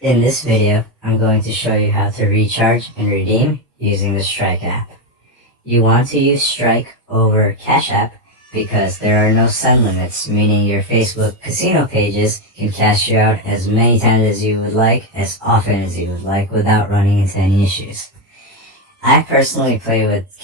In this video, I'm going to show you how to recharge and redeem using the Strike app. You want to use Strike over Cash App because there are no send limits, meaning your Facebook casino pages can cash you out as many times as you would like, as often as you would like, without running into any issues. I personally play with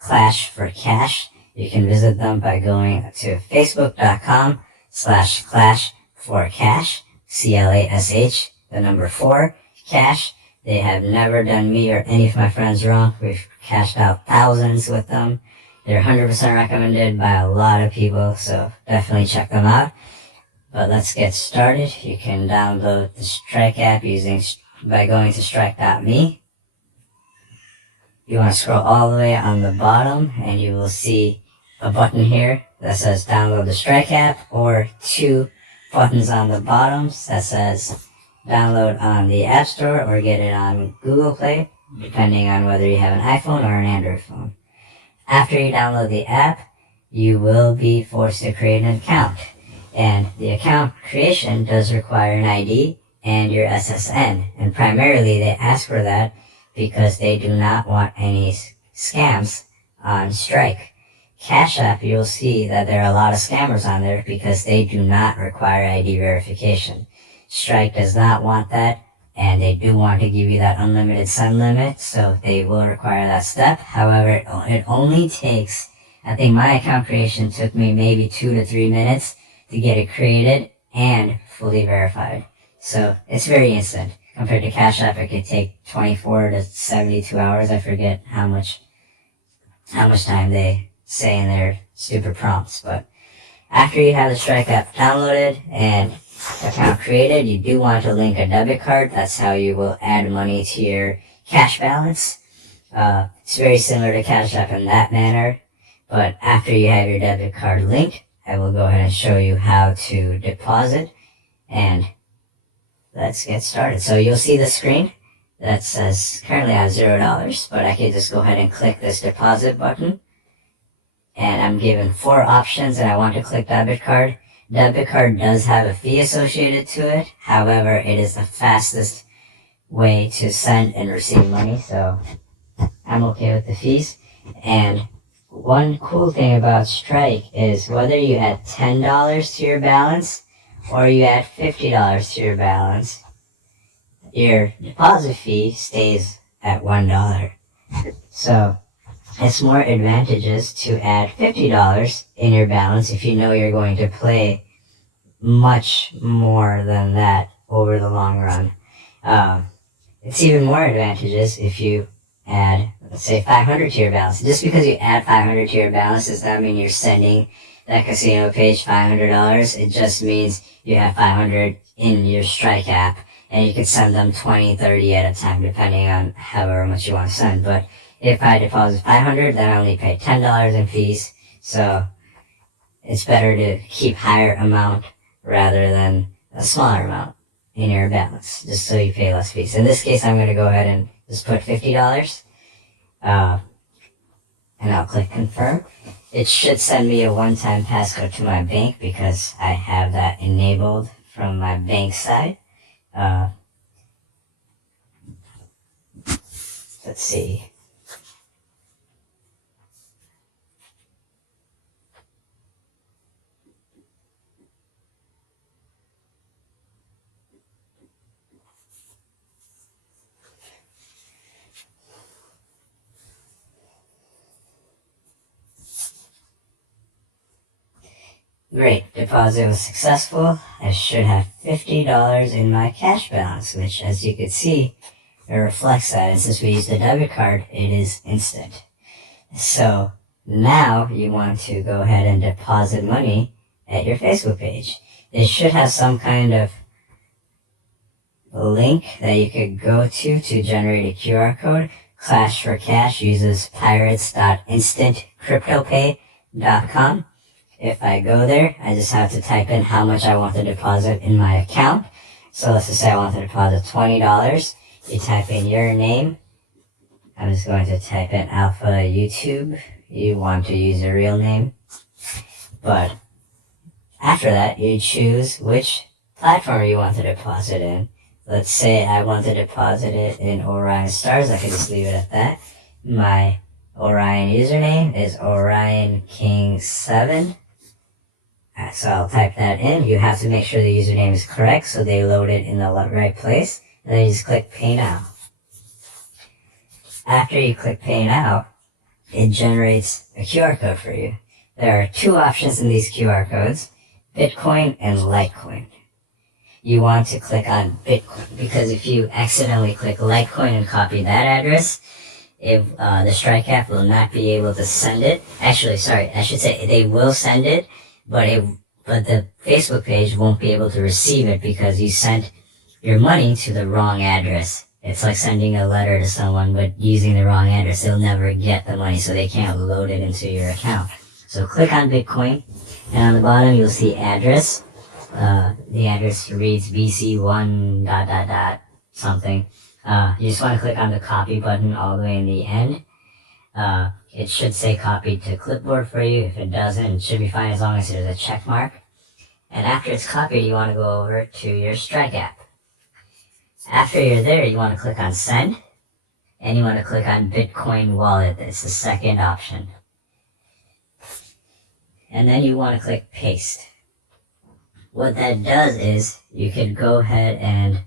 Clash for Cash. You can visit them by going to facebook.com/clash4cash, CLASH, the number 4, cash. They have never done me or any of my friends wrong. We've cashed out thousands with them. They're 100% recommended by a lot of people, so definitely check them out. But let's get started. You can download the Strike app by going to strike.me. You want to scroll all the way on the bottom and you will see a button here that says download the Strike app, or 2 buttons on the bottom that says download on the App Store or get it on Google Play, depending on whether you have an iPhone or an Android phone. After you download the app, you will be forced to create an account. And the account creation does require an ID and your SSN. And primarily they ask for that because they do not want any scams on Strike. Cash App, you'll see that there are a lot of scammers on there because they do not require ID verification. Strike does not want that, and they do want to give you that unlimited send limit, so they will require that step. However, it only takes, I think my account creation took me maybe 2 to 3 minutes to get it created and fully verified. So it's very instant. Compared to Cash App, it could take 24 to 72 hours. I forget how much time they say in their stupid prompts. But after you have the Strike app downloaded and account created, you do want to link a debit card. That's how you will add money to your cash balance. It's very similar to Cash App in that manner. But after you have your debit card linked, I will go ahead and show you how to deposit, and let's get started. So you'll see the screen that says currently I have $0, but I can just go ahead and click this deposit button. And I'm given 4 options, and I want to click debit card. Debit card does have a fee associated to it. However, it is the fastest way to send and receive money, so I'm okay with the fees. And one cool thing about Strike is whether you add $10 to your balance or you add $50 to your balance, your deposit fee stays at $1. So it's more advantageous to add $50 in your balance if you know you're going to play much more than that over the long run. It's even more advantageous if you add, let's say, $500 to your balance. Just because you add $500 to your balance does not mean you're sending that casino page $500. It just means you have $500 in your Strike app, and you can send them 20, 30 at a time, depending on however much you want to send. But if I deposit $500, then I only pay $10 in fees, so it's better to keep higher amount rather than a smaller amount in your balance, just so you pay less fees. In this case, I'm going to go ahead and just put $50, and I'll click confirm. It should send me a one-time passcode to my bank because I have that enabled from my bank side. Let's see. Great, deposit was successful. I should have $50 in my cash balance, which, as you can see, it reflects that. And since we use the debit card, it is instant. So now you want to go ahead and deposit money at your Facebook page. They should have some kind of link that you could go to generate a QR code. Clash for Cash uses pirates.instantcryptopay.com. If I go there, I just have to type in how much I want to deposit in my account. So let's just say I want to deposit $20. You type in your name. I'm just going to type in Alpha YouTube. You want to use your real name. But after that, you choose which platform you want to deposit in. let's say I want to deposit it in Orion Stars, I can just leave it at that. My Orion username is Orion King 7. So I'll type that in. You have to make sure the username is correct so they load it in the right place. And then you just click Pay Now. After you click Pay Now, it generates a QR code for you. There are two options in these QR codes, Bitcoin and Litecoin. You want to click on Bitcoin because if you accidentally click Litecoin and copy that address, the Strike app will not be able to send it. Actually, sorry, I should say they will send it, but the Facebook page won't be able to receive it because you sent your money to the wrong address. It's like sending a letter to someone but using the wrong address. They'll never get the money, so they can't load it into your account. So click on Bitcoin, and on the bottom you'll see address. The address reads BC1 ... something. You just want to click on the copy button all the way in the end. It should say copy to clipboard for you. If it doesn't, it should be fine as long as there's a check mark. And after it's copied, you want to go over to your Strike app. After you're there, you want to click on Send, and you want to click on Bitcoin Wallet. It's the second option. And then you want to click Paste. What that does is you can go ahead and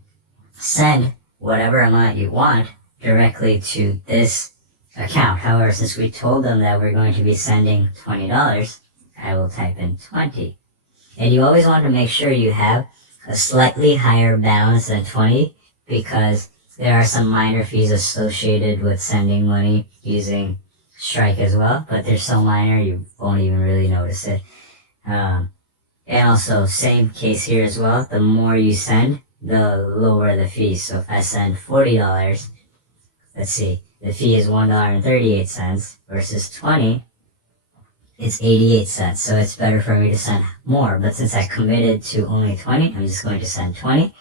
send whatever amount you want directly to this account. However, since we told them that we're going to be sending $20, I will type in 20. And you always want to make sure you have a slightly higher balance than 20 because there are some minor fees associated with sending money using Strike as well, but they're so minor you won't even really notice it. And also, same case here as well, the more you send, the lower the fee. So if I send $40, let's see, the fee is $1.38 versus 20, it's 88 cents. So it's better for me to send more. But since I committed to only 20, I'm just going to send 20.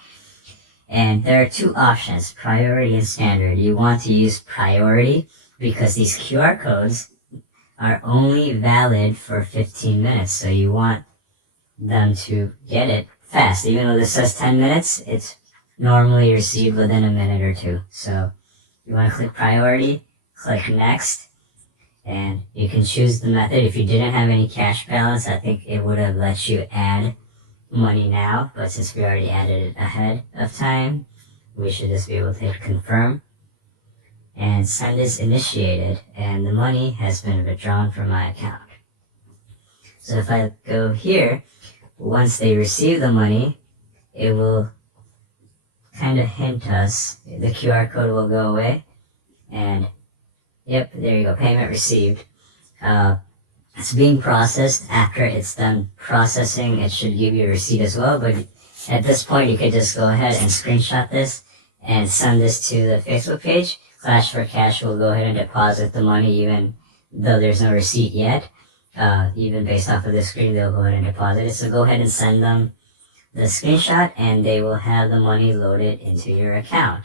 And there are two options, priority and standard. You want to use priority because these QR codes are only valid for 15 minutes. So you want them to get it fast. Even though this says 10 minutes, it's normally received within a minute or two. So you want to click priority, click next, and you can choose the method. If you didn't have any cash balance, I think it would have let you add money now, but since we already added it ahead of time, we should just be able to hit confirm. And send is initiated, and the money has been withdrawn from my account. So if I go here, once they receive the money, it will kind of hint us, the QR code will go away, and yep, there you go, payment received. It's being processed. After it's done processing, it should give you a receipt as well, but at this point, you could just go ahead and screenshot this and send this to the Facebook page. Clash for Cash will go ahead and deposit the money even though there's no receipt yet. Even based off of the screen, they'll go ahead and deposit it. So go ahead and send them the screenshot and they will have the money loaded into your account.